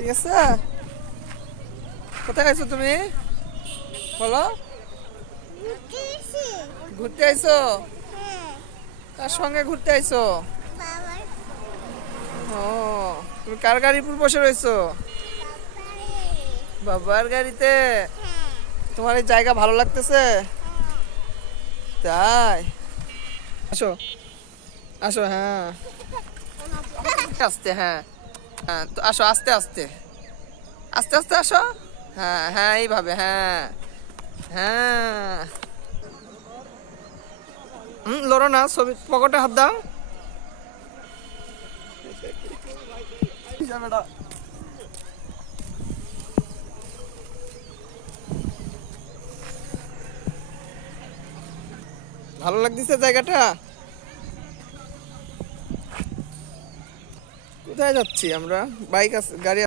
ঠিক আছে। কোথায় আইছো তুমি বলো? ঘুরতে আইছো? কার সঙ্গে ঘুরতে আইছো? ও, তুমি কার গাড়ির উপর বসে রয়েছো? বাবার গাড়িতে। তোমার এই জায়গা ভালো লাগতেছে? তাই আসো, আসো। হ্যাঁ, আস্তে। হ্যাঁ, হ্যাঁ, তো আসো আস্তে আস্তে, আস্তে আস্তে আসো। হ্যাঁ হ্যাঁ, এইভাবে। হ্যাঁ হ্যাঁ। লড়ো না, ছবি পকেটে হাত দাও। ভালো লাগতেছে জায়গাটা? কোথায় যাচ্ছি আমরা? বাইক আছে, গাড়ি